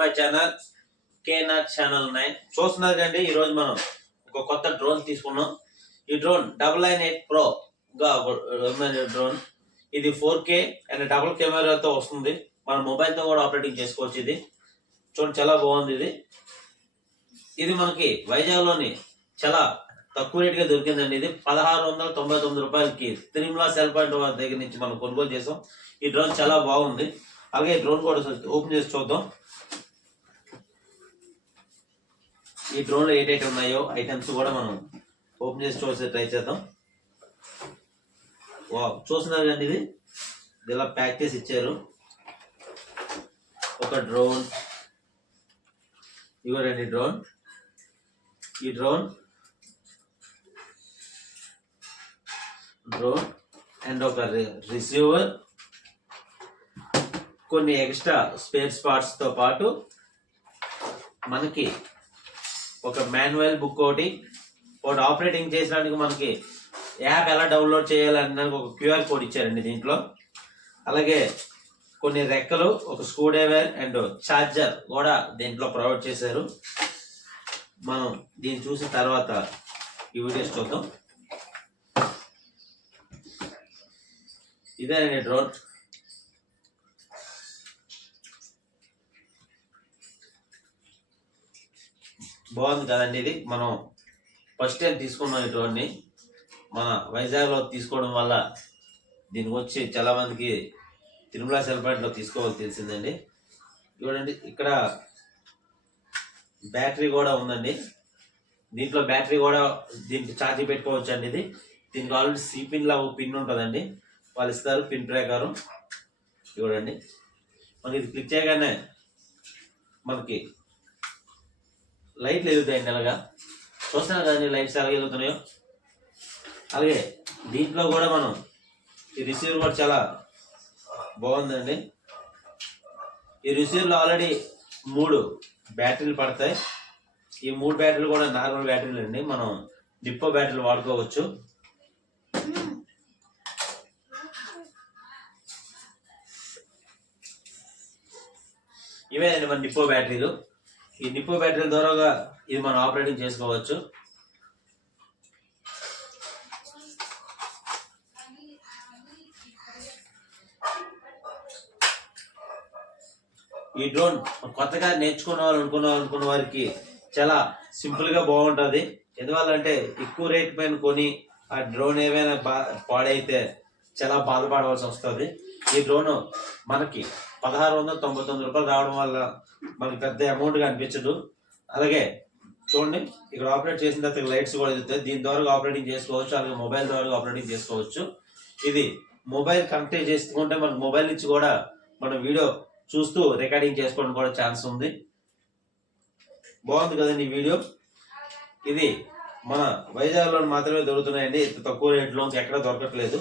My channel కేనార్ channel 9 చూస్తున్నారు కండి. ఈ రోజు మనం ఒక కొత్త డ్రోన్ తీసుకున్నాం. ఈ డ్రోన్ 998 Pro గా డ్రోన్. ఇది 4K అండ్ డబుల్ కెమెరాతో వస్తుంది. మన మొబైల్ తో కూడా ఆపరేటింగ్ చేసుకోవచ్చు. ఇది చూడండి, చాలా బాగుంది. ఇది మనకి వైజాగ్ లోని చాలా తక్కువ రేట్ గా దొరికిందండి. ఇది 1699 రూపాయలకి తిరుమల సెల్ పాయింట్ దగ్గర నుంచి మనం కొనుగోలు చేసాం. ఈ డ్రోన్ చాలా బాగుంది. అలాగే డ్రోన్ కూడా ఓపెన్ చేసి చూద్దాం. ఈ డ్రోన్ లో ఏటైతే ఉన్నాయో ఐటమ్స్ కూడా మనం ఓపెన్ చేసి చూసి ట్రై చేద్దాం. చూస్తున్నారు కండి, ఇది ఇలా ప్యాక్ చేసి ఇచ్చారు. ఒక డ్రోన్, ఇవ్వరండి డ్రోన్. ఈ డ్రోన్ అండ్ ఒక రిసీవర్, కొన్ని ఎక్స్ట్రా స్పేర్ పార్ట్స్ తో పాటు మనకి ఒక మాన్యువల్ బుక్ ఒకటి ఆపరేటింగ్ చేసడానికి మనకి యాప్ ఎలా డౌన్లోడ్ చేయాలని ఒక QR కోడ్ ఇచ్చారండి దీంట్లో. అలాగే కొన్ని రెక్కలు, ఒక స్క్రూ డ్రైవర్ అండ్ ఛార్జర్ కూడా దీంట్లో ప్రొవైడ్ చేశారు. మనం దీన్ని చూసిన తర్వాత ఈ వీడియోస్ చూద్దాం. ఇదేనండి డ్రోన్. బాగుంది కదండి. ఇది మనం ఫస్ట్ టైం తీసుకున్నాం ఈ డ్రోన్ ని. మన వైజాగ్ లో తీసుకోవడం వల్ల దీనికి వచ్చి చాలా మందికి తిరుమల సెల్ పాయింట్ లో తీసుకోవాలి తెలిసిందండి. చూడండి, ఇక్కడ బ్యాటరీ కూడా ఉందండి. దీంట్లో బ్యాటరీ కూడా దీనికి ఛార్జింగ్ పెట్టుకోవచ్చు అండి. దీనికి ఆల్రెడీ C-పిన్ లా పిన్ ఉంటుందండి, వాళ్ళు ఇస్తారు పిన్ ప్రకారం. చూడండి, మనకి ఇది క్లిక్ చేయగానే మనకి లైట్లు వెలుగుతాయండి. అలాగా చూస్తున్నారు కదండి, లైట్స్ ఎలా వెలుగుతున్నాయో. అలాగే దీంట్లో కూడా మనం ఈ రిసీవర్ కూడా చాలా బాగుందండి. ఈ రిసీవర్లో ఆల్రెడీ 3 బ్యాటరీలు పడతాయి. ఈ 3 బ్యాటరీలు కూడా నార్మల్ బ్యాటరీలు అండి. మనం డిపో బ్యాటరీలు వాడుకోవచ్చు. ఇవేనండి మన డిపో బ్యాటరీలు. ఈ డిపో బ్యాటరీల ద్వారా ఇది మనం ఆపరేటింగ్ చేసుకోవచ్చు. ఈ డ్రోన్ కొత్తగా నేర్చుకున్న వారికి చాలా సింపుల్ గా బాగుంటుంది. ఎందువల్లంటే ఎక్కువ రేట్ పైన కొని ఆ డ్రోన్ ఏమైనా పాడైతే చాలా బాధపడవలసి వస్తుంది. ఈ డ్రోన్ మనకి 1699 రూపాయలు రావడం వల్ల మనకి పెద్ద అమౌంట్ గా అనిపించదు. అలాగే చూడండి, ఇక్కడ ఆపరేట్ చేసిన తర్వాత లైట్స్ కూడా వెళ్తాయి. దీని ద్వారా ఆపరేటింగ్ చేసుకోవచ్చు. అలాగే మొబైల్ ద్వారా ఆపరేటింగ్ చేసుకోవచ్చు. ఇది మొబైల్ కనెక్ట్ చేసుకుంటే మనకు మొబైల్ నుంచి కూడా మనం వీడియో చూస్తూ రికార్డింగ్ చేసుకోవడం కూడా ఛాన్స్ ఉంది. బాగుంది కదండి ఈ వీడియో. ఇది మన వైజాగ్ లో మాత్రమే దొరుకుతున్నాయండి. ఇంత తక్కువ రేట్లో ఎక్కడ దొరకట్లేదు.